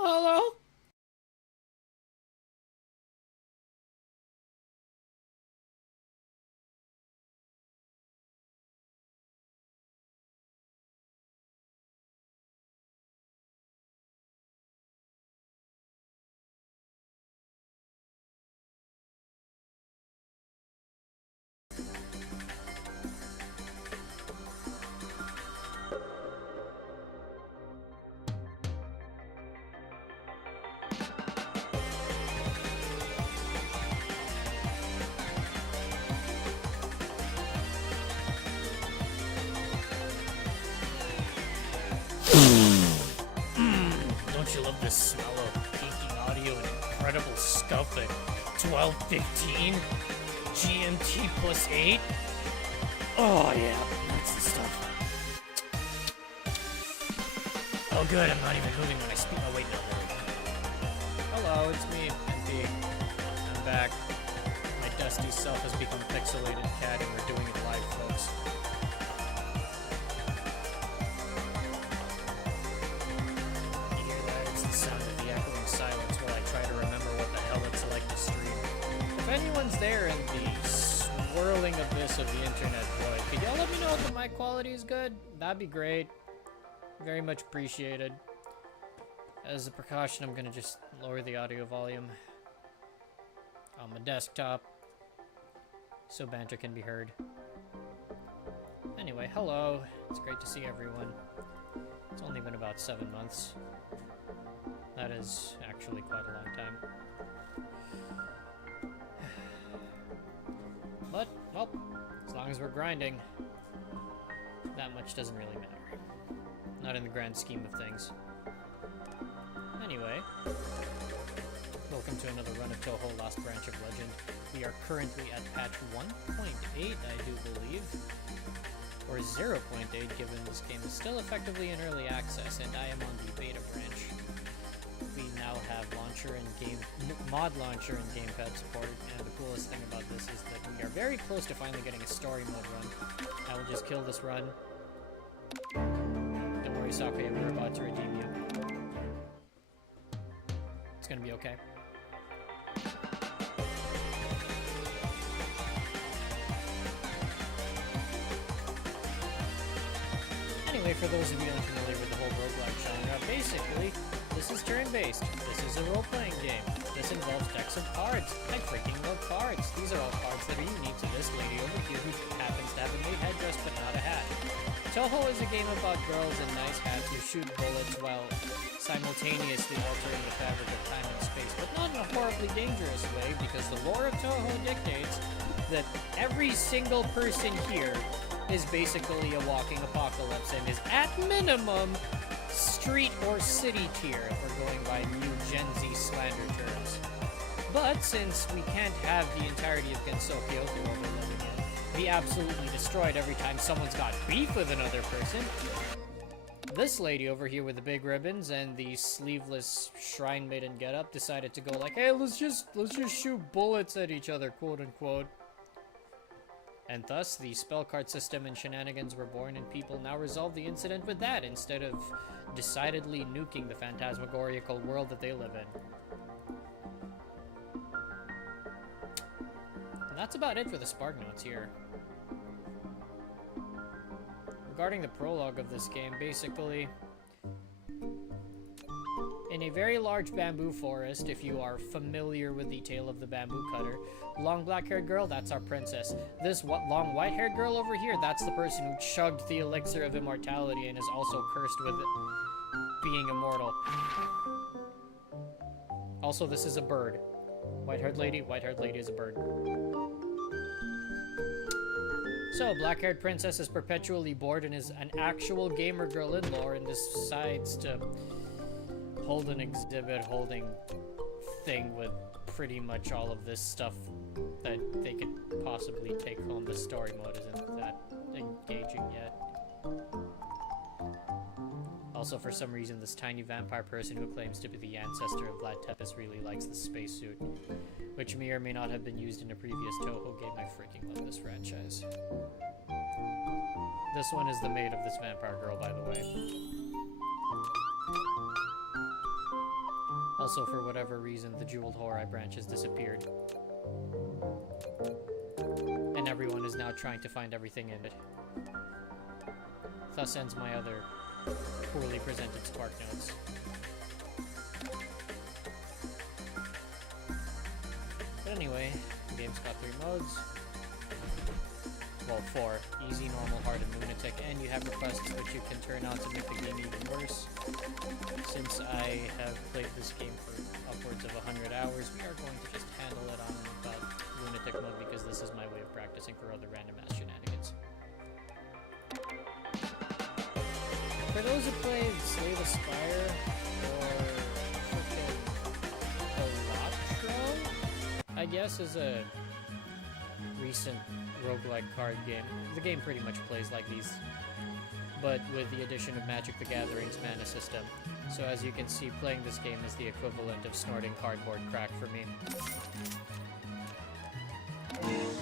Hello? Don't you love the smell of peaking audio and incredible scuff at 12:15 GMT plus 8? Oh yeah, that's the stuff. Oh good, I'm not even moving when I speak. Oh wait, no, there we go. Hello, it's me, MP. I'm back. My dusty self has become pixelated cat and we're doing it live, folks. Sound of the echoing silence while I try to remember what the hell it's like to stream. If anyone's there in the swirling abyss of the internet void, could y'all let me know if the mic quality is good? That'd be great. Very much appreciated. As a precaution, I'm gonna just lower the audio volume on my desktop so banter can be heard. Anyway, hello. It's great to see everyone. It's only been about 7 months. That is actually quite a long time. But, well, as long as we're grinding, that much doesn't really matter. Not in the grand scheme of things. Anyway, welcome to another run of Touhou Lost Branch of Legend. We are currently at patch 1.8, I do believe. Or 0.8, given this game is still effectively in early access, and I am on the beta branch. We now have launcher and mod launcher and gamepad support, and the coolest thing about this is that we are very close to finally getting a story mode run. I will just kill this run. Don't worry, Sakuya, we're about to redeem you. It's gonna be okay. Anyway, for those of you unfamiliar with the whole roguelike genre, basically, this is turn-based. This is a role-playing game. This involves decks of cards. I freaking love cards. These are all cards that are unique to this lady over here who happens to have a maid headdress but not a hat. Touhou is a game about girls in nice hats who shoot bullets while simultaneously altering the fabric of time and space, but not in a horribly dangerous way, because the lore of Touhou dictates that every single person here is basically a walking apocalypse and is, at minimum, street or city tier if we're going by new Gen Z slander terms. But since we can't have the entirety of Gensokyo, the world we're living in, be absolutely destroyed every time someone's got beef with another person, this lady over here with the big ribbons and the sleeveless shrine maiden getup decided to go like, hey, let's just shoot bullets at each other, quote unquote. And thus, the spell card system and shenanigans were born, and people now resolve the incident with that, instead of decidedly nuking the phantasmagorical world that they live in. And that's about it for the spark notes here. Regarding the prologue of this game, basically, in a very large bamboo forest, if you are familiar with the tale of the bamboo cutter, long black-haired girl, that's our princess. This long white-haired girl over here, that's the person who chugged the elixir of immortality and is also cursed with being immortal. Also, this is a bird. White-haired lady is a bird. So, black-haired princess is perpetually bored and is an actual gamer girl in lore and decides to hold an exhibit holding thing with pretty much all of this stuff that they could possibly take home. The story mode isn't that engaging yet. Also, for some reason, this tiny vampire person who claims to be the ancestor of Vlad Tepes really likes the spacesuit, which may or may not have been used in a previous Touhou game. I freaking love this franchise. This one is the maid of this vampire girl, by the way. Also, for whatever reason, the jeweled Horai branch has disappeared. And everyone is now trying to find everything in it. Thus ends my other poorly presented Spark notes. But anyway, the game's got 3 modes. Well, 4. Easy, normal, hard, and lunatic. And you have requests which you can turn on to make the game even worse. Since I have played this game for upwards of 100 hours, we are going to just handle it on lunatic mode because this is my way of practicing for other random ass shenanigans. For those who played Slay the Spire or frickin' Electro, I guess is a recent roguelike card game. The game pretty much plays like these, but with the addition of Magic the Gathering's mana system. So as you can see, playing this game is the equivalent of snorting cardboard crack for me.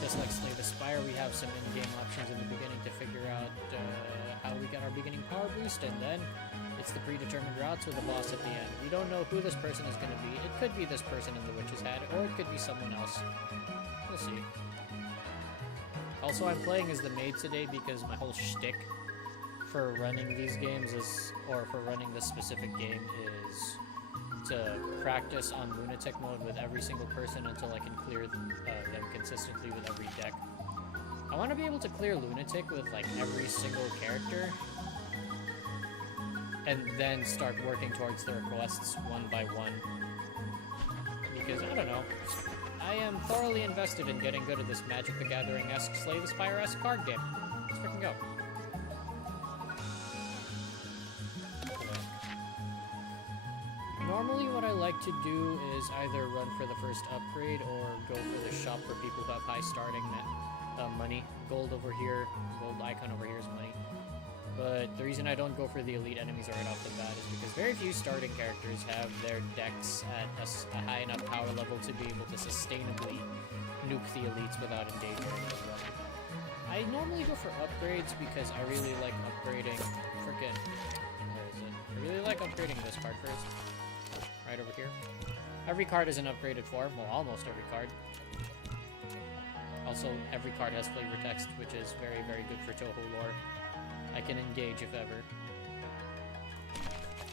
Just like Slay the Spire, we have some in-game options in the beginning to figure out how we get our beginning power boost, and then it's the predetermined routes with a boss at the end. We don't know who this person is going to be. It could be this person in the Witch's Hat, or it could be someone else. We'll see. Also, I'm playing as the maid today because my whole shtick for running these games is, or for running this specific game, is to practice on lunatic mode with every single person until I can clear them consistently with every deck. I want to be able to clear lunatic with like every single character, and then start working towards the requests one by one. Because, I don't know, I am thoroughly invested in getting good at this Magic the Gathering-esque, Slay the Spire-esque card game. Let's freaking go. Normally what I like to do is either run for the first upgrade or go for the shop for people who have high starting money. Gold over here, gold icon over here is money. But the reason I don't go for the elite enemies right off the bat is because very few starting characters have their decks at a high enough power level to be able to sustainably nuke the elites without endangering them. I normally go for upgrades because I really like upgrading where is it? I really like upgrading this card first. Right over here. Every card is an upgraded form, well, almost every card. Also, every card has flavor text, which is very, very good for Touhou lore. I can engage if ever.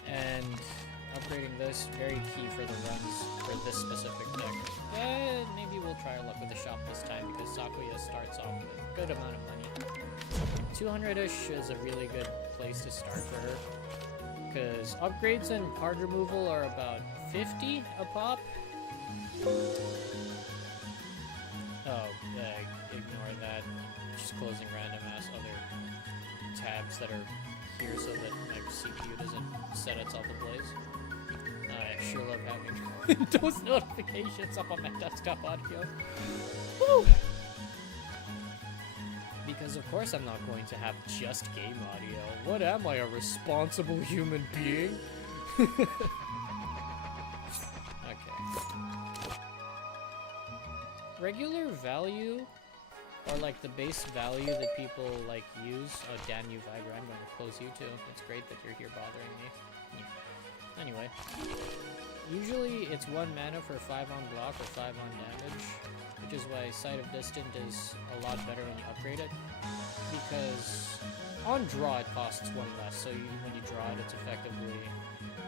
And upgrading this, very key for the runs for this specific deck. Maybe we'll try our luck with the shop this time because Sakuya starts off with a good amount of money. 200-ish is a really good place to start for her. Because upgrades and card removal are about 50 a pop. Oh, ignore that. Just closing random ass other tabs that are here so that my CPU doesn't set itself ablaze. I sure love having those notifications up on my desktop audio. Woo! Because of course I'm not going to have just game audio. What am I, a responsible human being? Okay. Regular value, or like the base value that people like use. Oh damn you, Viber, I'm going to close you too. It's great that you're here bothering me. Yeah. Anyway. Usually it's 1 mana for 5 on block or 5 on damage, which is why Sight of Distant is a lot better when you upgrade it, because on draw it costs 1 less, so when you draw it, it's effectively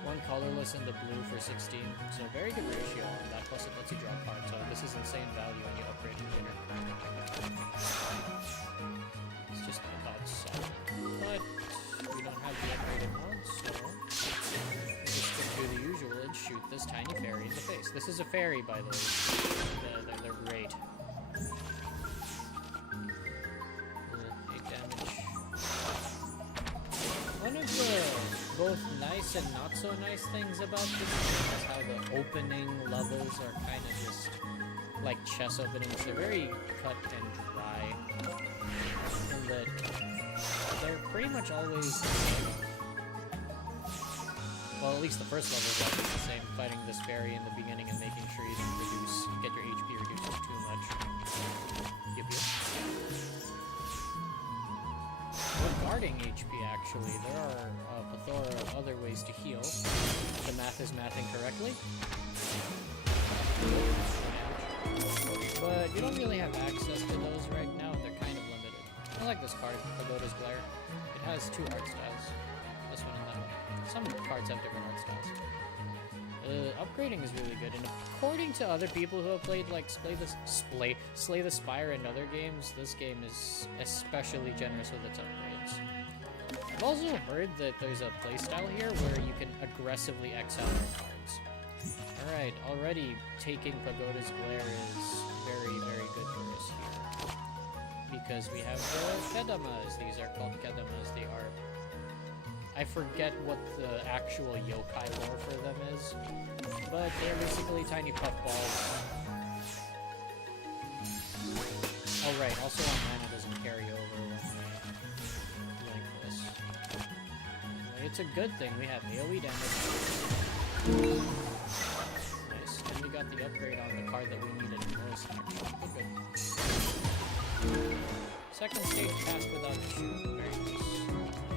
1 colorless and the blue for 16, so very good ratio on that, plus it lets you draw cards, so this is insane value when you upgrade it later. It's just about so, but we don't have the upgraded ones, so we're just gonna do the usual and shoot this tiny fairy in the face. This is a fairy, by the way. They're great. 8 damage. One of the both nice and not so nice things about this game is how the opening levels are kind of just like chess openings. They're very cut and dry. And that they're pretty much always, well, at least the first level is always the same, fighting this fairy in the beginning and making sure you don't get your HP reduced too much. Yep. Oh discarding HP, actually. There are a plethora of other ways to heal. The math is mathing correctly. But you don't really have access to those right now. They're kind of limited. I like this card, Pagoda's Glare. It has 2 art styles. This one and that one. Some cards have different art styles. Upgrading is really good, and according to other people who have played, like, Slay the Spire and other games, this game is especially generous with its upgrades. I've also heard that there's a playstyle here where you can aggressively exile your cards. Alright, already taking Pagoda's Glare is very, very good for us here. Because we have the Kedamas. These are called Kedamas. They are... I forget what the actual yokai lore for them is, but they're basically tiny puffballs. Oh right, also our mana doesn't carry over when we like this. Anyway, it's a good thing we have AoE damage. Nice, and we got the upgrade on the card that we needed most, actually. Good. Second stage cast without a shoe. Very nice.